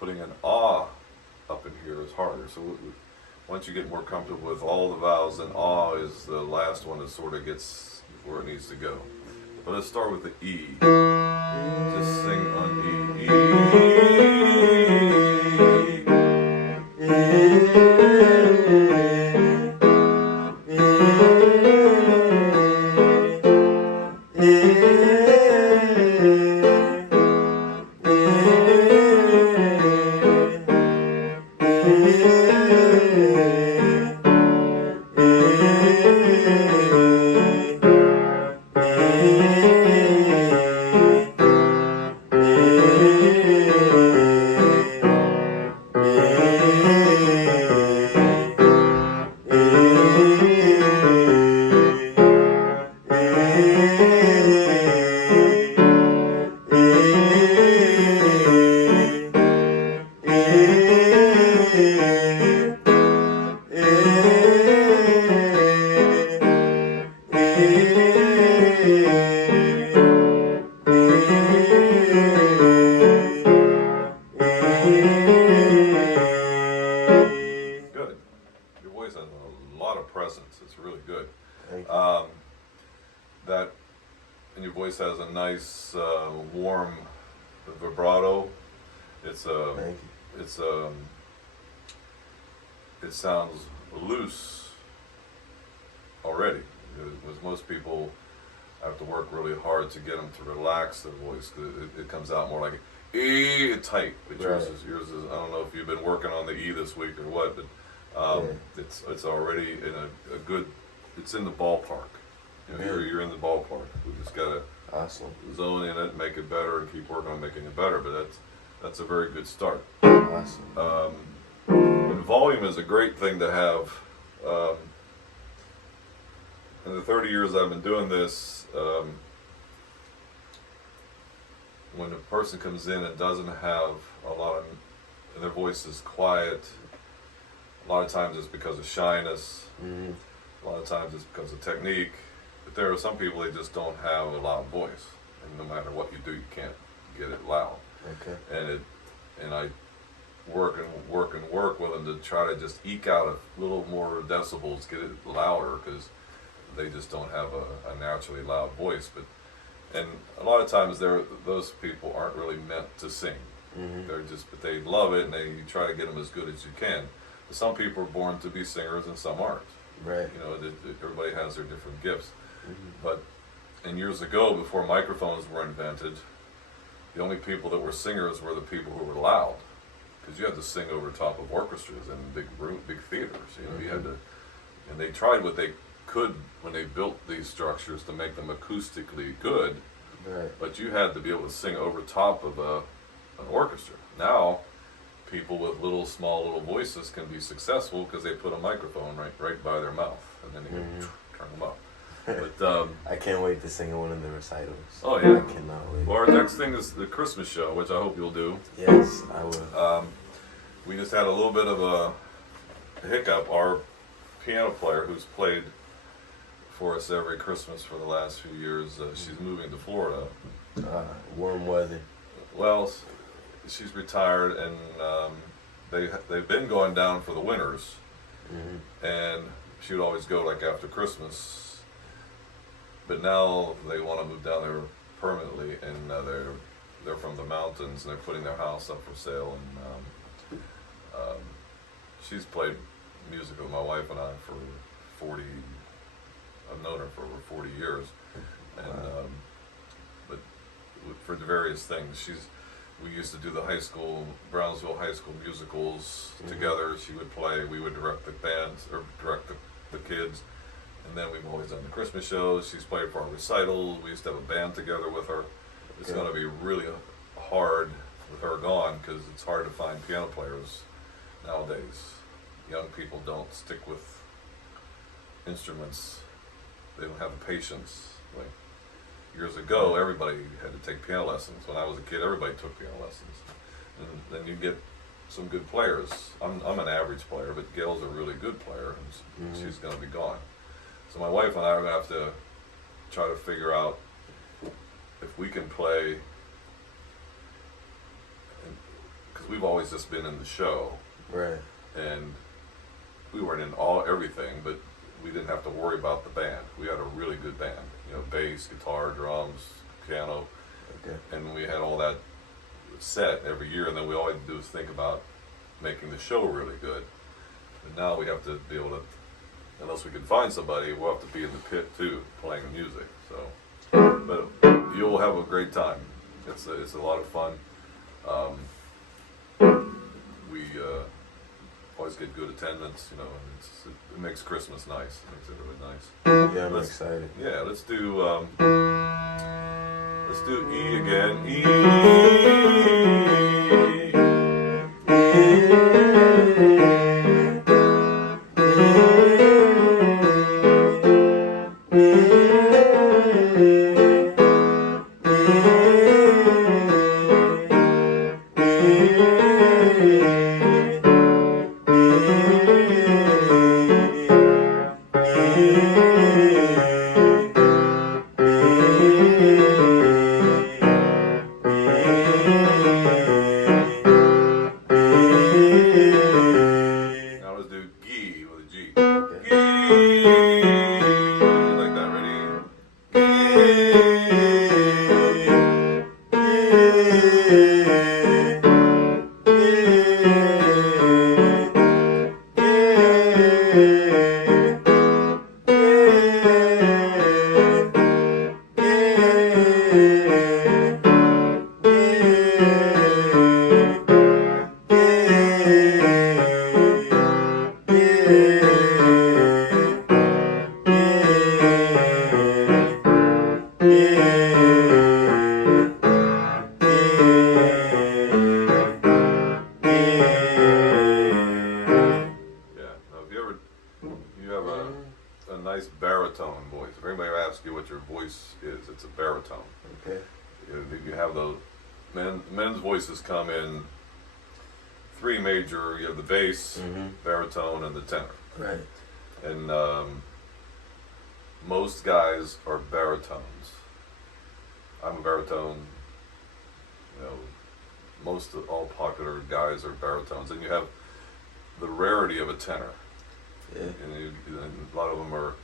putting an ah up in here is harder. So once you get more comfortable with all the vowels, then ah is the last one that sort of gets where it needs to go. But let's start with the E. Just sing on E. Good. Your voice has a lot of presence. It's really good. Thank you. That and your voice has a nice warm vibrato. It's Thank you. it sounds loose already. Because most people have to work really hard to get them to relax their voice. It comes out more like E tight. But yours is. I don't know if you've been working on the E this week or what, but it's already in a good. It's in the ballpark. You know, you're in the ballpark. We just gotta zone in it, make it better, and keep working on making it better. But that's a very good start. Awesome. And volume is a great thing to have. In the 30 years I've been doing this, when a person comes in and doesn't have a lot of, and their voice is quiet, a lot of times it's because of shyness, a lot of times it's because of technique, but there are some people that just don't have a loud voice, and no matter what you do, you can't get it loud. Okay. And I work with them to try to just eke out a little more decibels, get it louder, because they just don't have a naturally loud voice. And a lot of times those people aren't really meant to sing. But they love it, and you try to get them as good as you can. But some people are born to be singers and some aren't. Right. You know, everybody has their different gifts. And years ago, before microphones were invented, the only people that were singers were the people who were loud, because you had to sing over top of orchestras and big theaters. You know, you had to, and they tried what they could when they built these structures to make them acoustically good. Right. But you had to be able to sing over top of an orchestra. Now, people with small little voices can be successful because they put a microphone right by their mouth, and then you can turn them up. But I can't wait to sing at one of the recitals. Oh yeah. I cannot wait. Well, our next thing is the Christmas show, which I hope you'll do. Yes, I will. We just had a little bit of a hiccup. Our piano player, who's played for us every Christmas for the last few years, she's moving to Florida. Warm weather. Well, she's retired, and they've been going down for the winters, and she would always go like after Christmas. But now they want to move down there permanently, and they're from the mountains, and they're putting their house up for sale. And she's played music with my wife and I for 40. I've known her for over 40 years, and but for the various things, we used to do the Brownsville high school musicals together. She would play, we would direct the bands, or direct the kids, and then we've always done the Christmas shows. She's played for our recitals. We used to have a band together with her. It's going to be really hard with her gone, because it's hard to find piano players nowadays. Young people don't stick with instruments. They don't have the patience. Like years ago, everybody had to take piano lessons. When I was a kid, everybody took piano lessons. And then you get some good players. I'm an average player, but Gail's a really good player, and she's going to be gone. So my wife and I are going to have to try to figure out if we can play, because we've always just been in the show, Right. and we weren't in everything, but we didn't have to worry about the band. We had a really good band, you know, bass, guitar, drums, piano, Okay. and we had all that set every year. And then all we had to do is think about making the show really good. And now we have to be able to, unless we can find somebody, we'll have to be in the pit too, playing the music. So, but you'll have a great time. It's a lot of fun. We always get good attendance, you know, and it makes Christmas nice. It makes it really nice. Yeah, I'm excited. Yeah, let's do E again. E. Now let's do G with a G. Okay. G. Like that, ready? You have a nice baritone voice. If anybody asks you what your voice is, it's a baritone. Okay. You have those men's voices come in three major. You have the bass, baritone, and the tenor. Right. And most guys are baritones. I'm a baritone. You know, most of all popular guys are baritones, and you have the rarity of a tenor. Yeah. And a lot of them are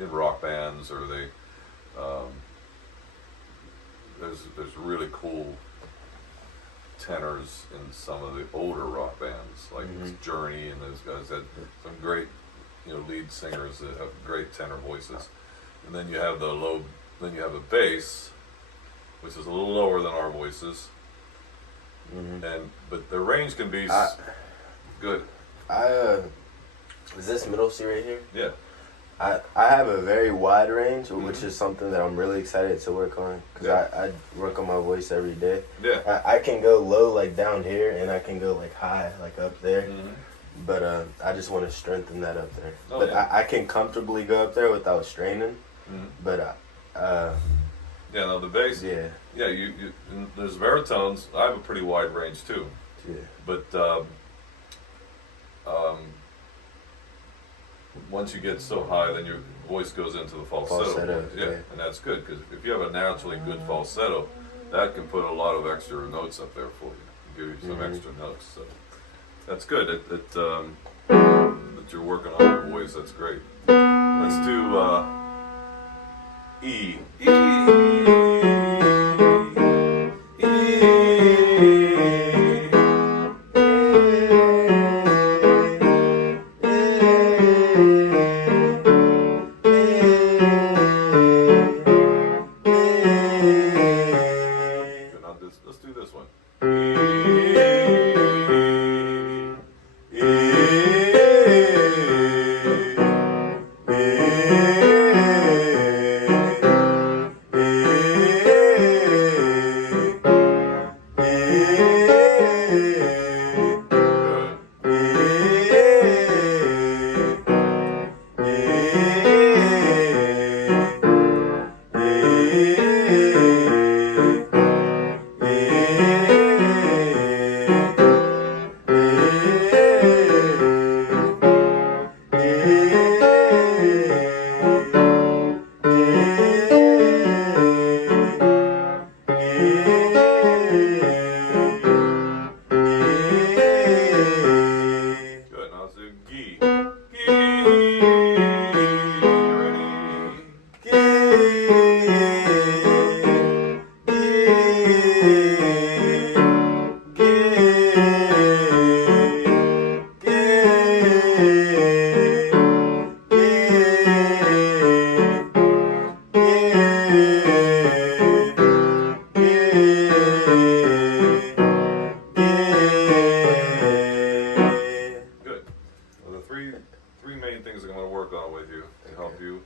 in rock bands, or they there's really cool tenors in some of the older rock bands, like Journey, and those guys had some great, you know, lead singers that have great tenor voices. And then you have then you have a bass, which is a little lower than our voices. But the range can be good. Is this middle C right here? Yeah. I have a very wide range, which is something that I'm really excited to work on, because I work on my voice every day. Yeah. I can go low, like down here, and I can go like high, like up there. But I just want to strengthen that up there. Oh, but yeah. I can comfortably go up there without straining. But yeah, no, the bass. yeah. Yeah, you there's baritones. I have a pretty wide range too. Yeah. But once you get so high, then your voice goes into the falsetto. Falsetto, Yeah, yeah. and that's good, because if you have a naturally good falsetto, that can put a lot of extra notes up there for you, give you some extra notes. So that's good. That you're working on your voice. That's great. Let's do E. Let's do this one. Good. Now let's do gee. Gee. Ready? Good. Well, the three main things I'm going to work on with you to help you.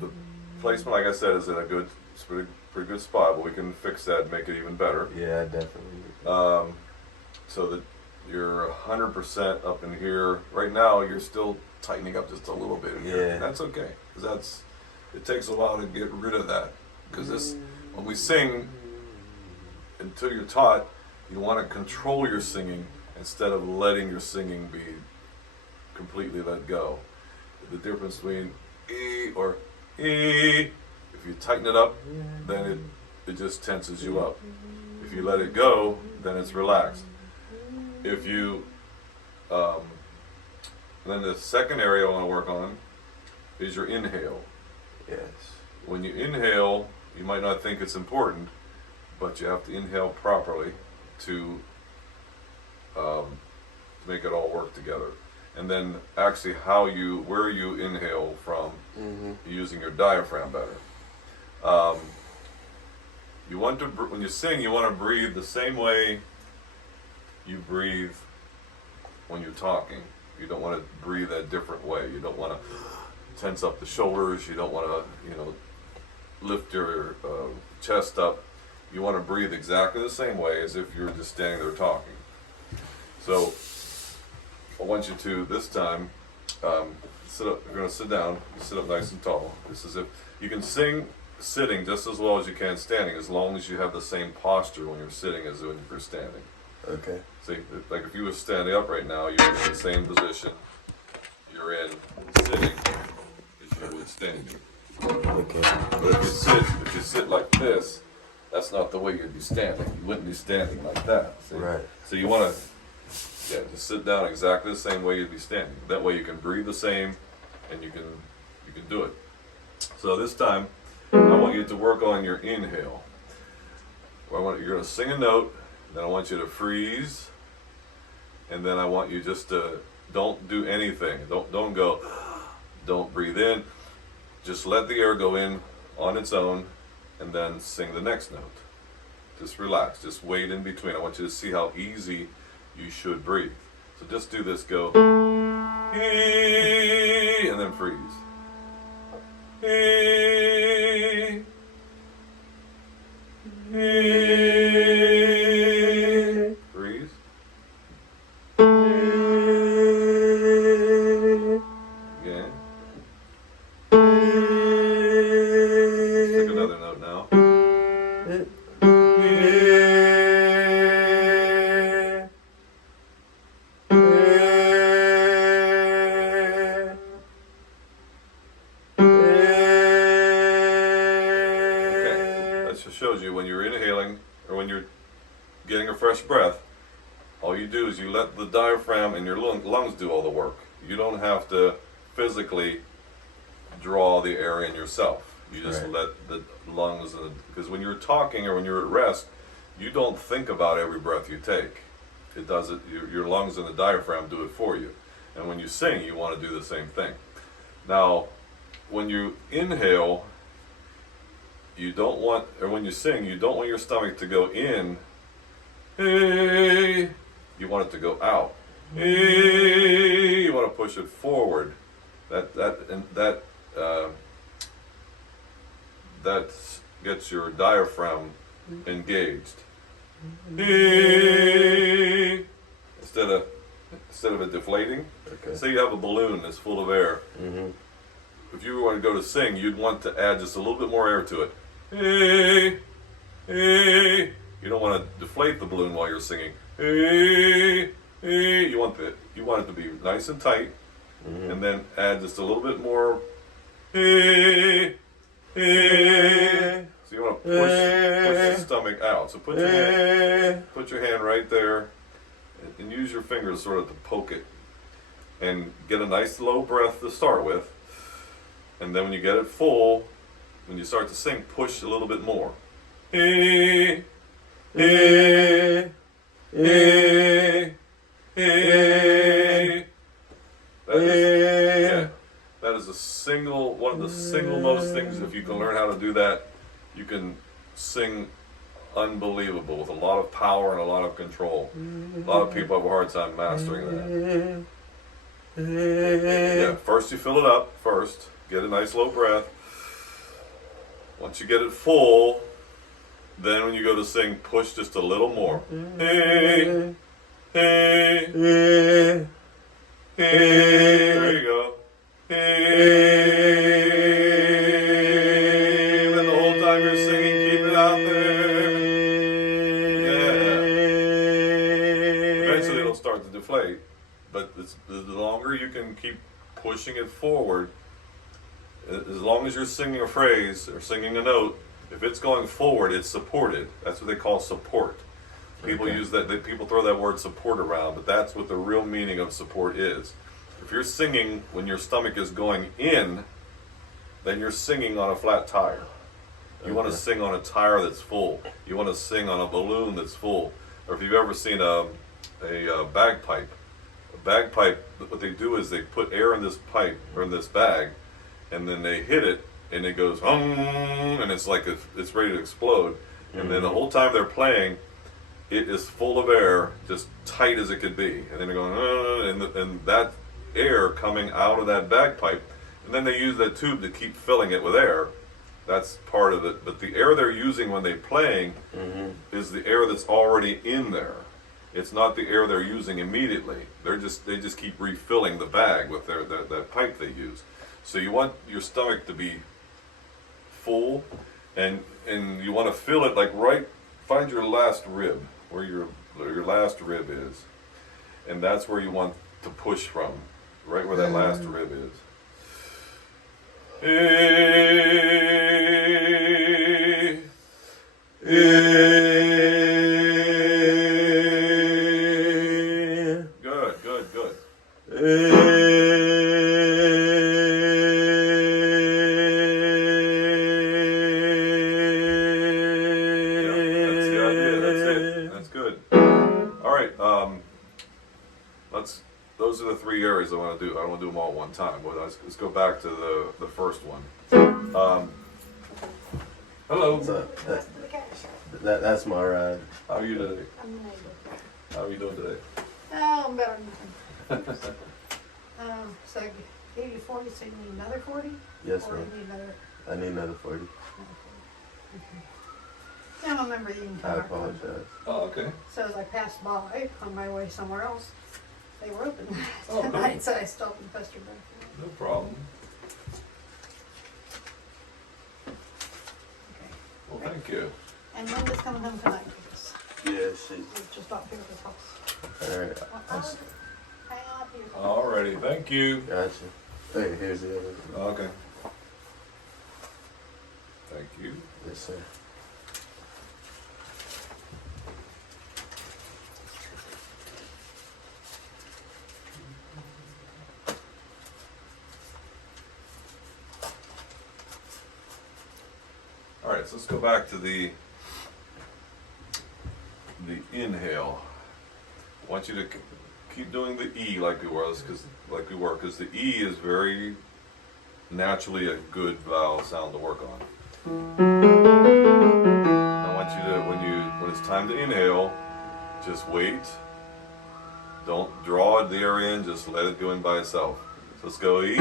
The placement, like I said, is in a good, it's pretty good spot, but we can fix that and make it even better. Yeah, definitely. So that you're 100% up in here. Right now, you're still tightening up just a little bit in here. Yeah. That's okay, because it takes a while to get rid of that. Because when we sing, until you're taught, you want to control your singing instead of letting your singing be completely let go. The difference between E or E, if you tighten it up, then it just tenses you up. If you let it go, then it's relaxed. If you, then the second area I want to work on is your inhale. Yes. When you inhale, you might not think it's important, but you have to inhale properly to make it all work together. And then actually where you inhale from, using your diaphragm better. You want to, when you sing, you want to breathe the same way you breathe when you're talking. You don't want to breathe a different way. You don't want to tense up the shoulders. You don't want to, lift your chest up. You want to breathe exactly the same way as if you're just standing there talking. So I want you to, this time, sit up. You're going to sit down. You sit up nice and tall. This is if you can sing sitting just as well as you can standing, as long as you have the same posture when you're sitting as when you're standing. Okay. See, like if you were standing up right now, you're in the same position you're in sitting as you would standing. Okay. But if you sit like this, that's not the way you'd be standing. You wouldn't be standing like that. See? Right. So you want to, just sit down exactly the same way you'd be standing. That way you can breathe the same, and you can do it. So this time, I want you to work on your inhale. You're going to sing a note, then I want you to freeze, and then I want you just to don't do anything. Don't go. Don't breathe in. Just let the air go in on its own, and then sing the next note. Just relax. Just wait in between. I want you to see how easy you should breathe. So just do this. Go. And then freeze. Freeze. Again. Take another note now. Shows you when you're inhaling or when you're getting a fresh breath, all you do is you let the diaphragm and your lungs do all the work. You don't have to physically draw the air in yourself. You just let the lungs, because when you're talking or when you're at rest, you don't think about every breath you take. It does it. Your lungs and the diaphragm do it for you. And when you sing, you want to do the same thing. Now, when you inhale, you don't want, or when you sing, you don't want your stomach to go in. Hey, you want it to go out. Hey, you want to push it forward. That gets your diaphragm engaged. Hey, instead of it deflating. Okay. Say you have a balloon that's full of air. Mm-hmm. If you were going to go to sing, you'd want to add just a little bit more air to it. Hey, hey. You don't want to deflate the balloon while you're singing. Hey, hey. You want it to be nice and tight, and then add just a little bit more. Hey, So you want to push the stomach out. So put your hand right there and use your fingers sort of to poke it. And get a nice low breath to start with. And then when you get it full, when you start to sing, push a little bit more. That is one of the single most things. If you can learn how to do that, you can sing unbelievable with a lot of power and a lot of control. A lot of people have a hard time mastering that. Yeah, first you fill it up first. Get a nice low breath. Once you get it full, then when you go to sing, push just a little more. There you go. And then the whole time you're singing, keep it out there. Yeah. Eventually it'll start to deflate, but the longer you can keep pushing it forward, as long as you're singing a phrase or singing a note, if it's going forward, it's supported. That's what they call support. People use that. People throw that word support around, but that's what the real meaning of support is. If you're singing when your stomach is going in, then you're singing on a flat tire. You want to sing on a tire that's full. You want to sing on a balloon that's full. Or if you've ever seen a bagpipe, what they do is they put air in this pipe or in this bag, and then they hit it, and it goes and it's like it's ready to explode. And then the whole time they're playing, it is full of air, just tight as it could be. And then they're going and that air coming out of that bagpipe, and then they use that tube to keep filling it with air. That's part of it. But the air they're using when they're playing is the air that's already in there. It's not the air they're using immediately. They just keep refilling the bag with that pipe they use. So you want your stomach to be full, and you want to fill it find your last rib, where your last rib is, and that's where you want to push from, right where that last rib is. Good. Those are the three areas I want to do. I don't want to do them all at one time, but let's go back to the first one. Hello. That's my ride. How are you today? I'm the neighbor. How are you doing today? Oh, I'm better than so 80, 40, so you need another 40? Yes, or ma'am. you need another, I need another 40. okay. Yeah, I remember the I entire apologize. Oh, okay. So as I passed by on my way somewhere else, they were open Oh, tonight, cool. so I stopped and pestered them. No problem. Okay. Well, thank you. And Linda's coming home tonight with us. Yeah, she. We just bought here at his house. Alright. Hang out here. Alrighty, thank you. Gotcha. Hey, here's the other one. Okay. Thank you. Yes, sir. All right, so let's go back to the inhale. I want you to keep doing the E like we were, because the E is very naturally a good vowel sound to work on. I want you to, when it's time to inhale, just wait. Don't draw the air in, just let it go in by itself. So let's go E.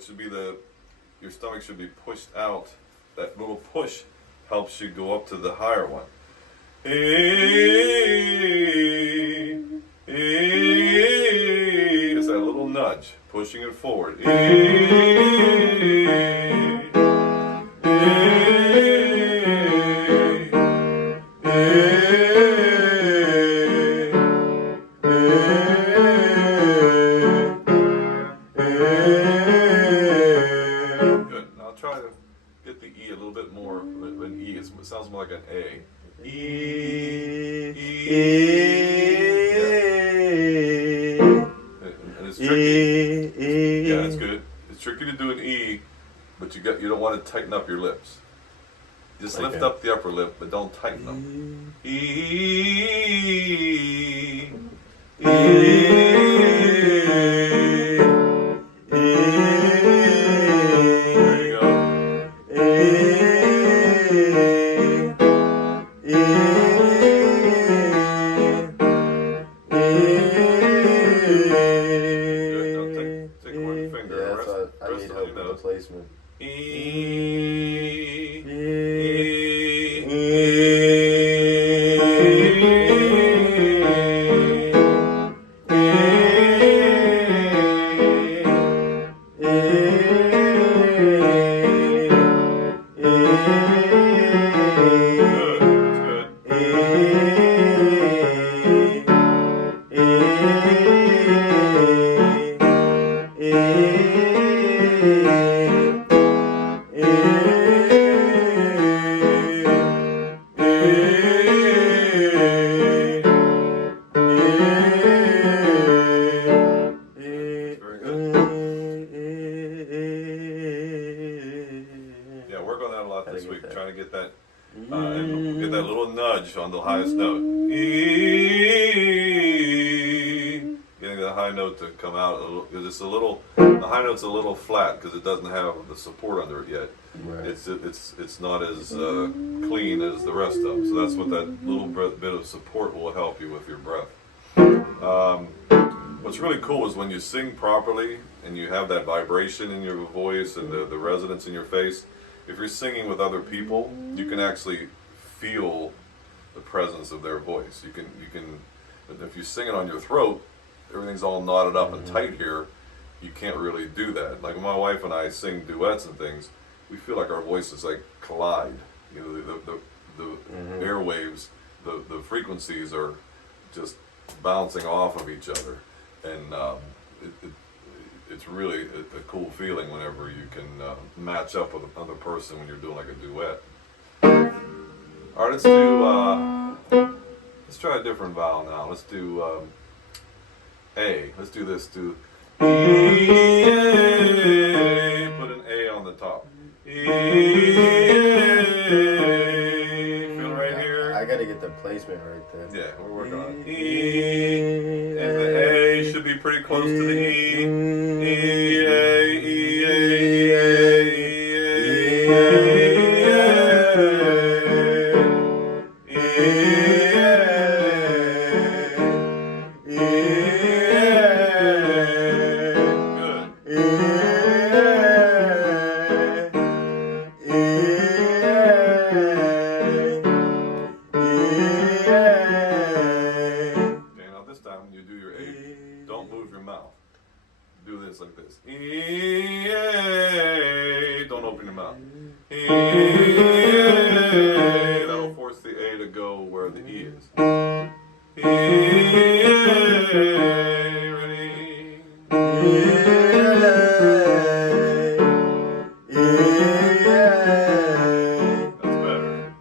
it should be your stomach should be pushed out. That little push helps you go up to the higher one. It's that little nudge, pushing it forward. Good. Now try to get the E a little bit more of an E. It sounds more like an A. And it's tricky. Yeah, it's good. It's tricky to do an E, but you don't want to tighten up your lips. Just lift up the upper lip, but don't tighten them. Placement. This week, trying to get that and get that little nudge on the highest note. Getting the high note to come out a little, because it's a little. The high note's a little flat because it doesn't have the support under it yet. Right. It's not as clean as the rest of them. So that's what that little bit of support will help you with your breath. What's really cool is when you sing properly and you have that vibration in your voice and the resonance in your face. If you're singing with other people, you can actually feel the presence of their voice. You can. If you sing it on your throat, everything's all knotted up and tight here. You can't really do that. Like when my wife and I sing duets and things, we feel like our voices like collide. You know, the airwaves, the frequencies are just bouncing off of each other, and it's really a cool feeling whenever you can match up with another person when you're doing like a duet. All right, let's try a different vowel now. Let's do A. Let's do this. Do E, A. Put an A on the top. E, A. Feel right here. I gotta get the placement right there. Yeah, we're working on it. E, and the A should be pretty close to the E. E, A, E, A, E, A, E, A, E, A, like this. E, A. Don't open your mouth. E, A. That'll force the A to go where the E is. E, A. Ready? E, A. That's better. E,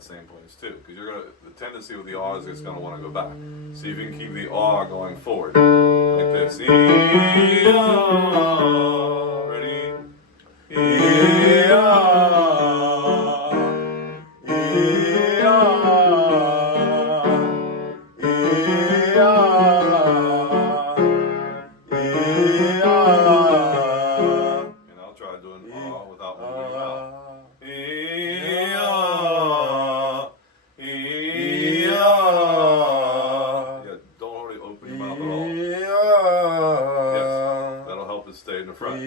same place too, because the tendency with the ah is it's going to want to go back. See if you can keep the ah going forward like this. E, ah. Ready? E, ah. And I'll try doing without moving your mouth. Yeah, don't already open your mouth at all. Yes, that'll help it stay in the front.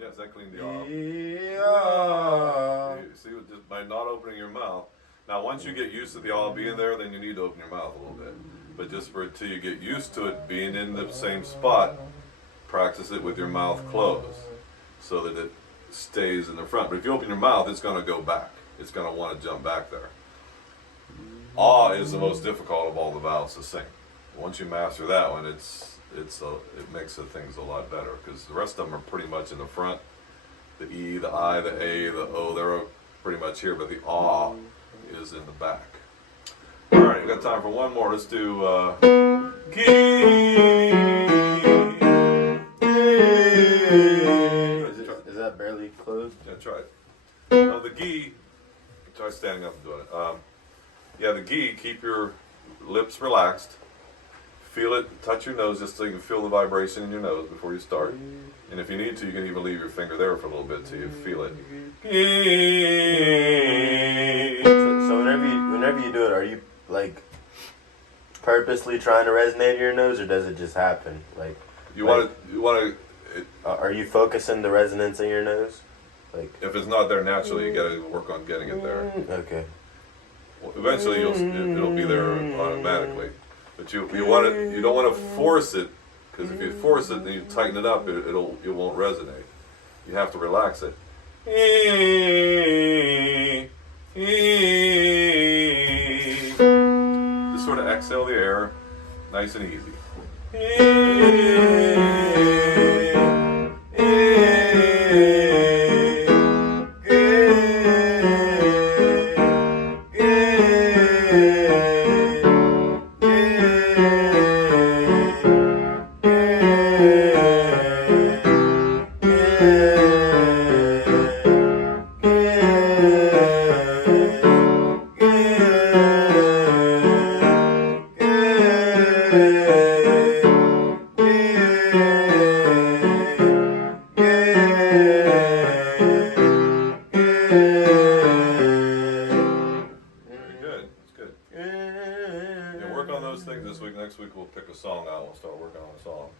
Yes, that cleaned you off. See, just by not opening your mouth. Now, once you get used to the all being there, then you need to open your mouth a little bit. But just for until you get used to it being in the same spot, practice it with your mouth closed so that it stays in the front. But if you open your mouth, it's going to go back. It's going to want to jump back there. Ah is the most difficult of all the vowels to sing. Once you master that one, it makes the things a lot better because the rest of them are pretty much in the front. The E, the I, the A, the O, they're pretty much here, but the ah is in the back. All right, we got time for one more. Let's do Is that barely closed? Yeah, try it. No, the gi. Try standing up and doing it. Yeah, the gi. Keep your lips relaxed. Feel it. Touch your nose just so you can feel the vibration in your nose before you start. And if you need to, you can even leave your finger there for a little bit till you feel it. So whenever you do it, are you like purposely trying to resonate in your nose, or does it just happen? Like You want to. Are you focusing the resonance in your nose? Like If it's not there naturally, you got to work on getting it there. Okay. Well, eventually, it'll be there automatically. But you don't want to force it, because if you force it and you tighten it up, it won't resonate. You have to relax it. Just sort of exhale the air, nice and easy. Next week we'll pick a song out. We'll start working on a song.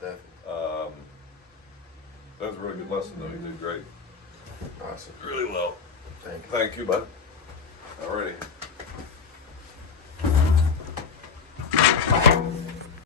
That was a really good lesson, though. You did great. Awesome. Really well. Thank you. Thank you, bud. Alrighty.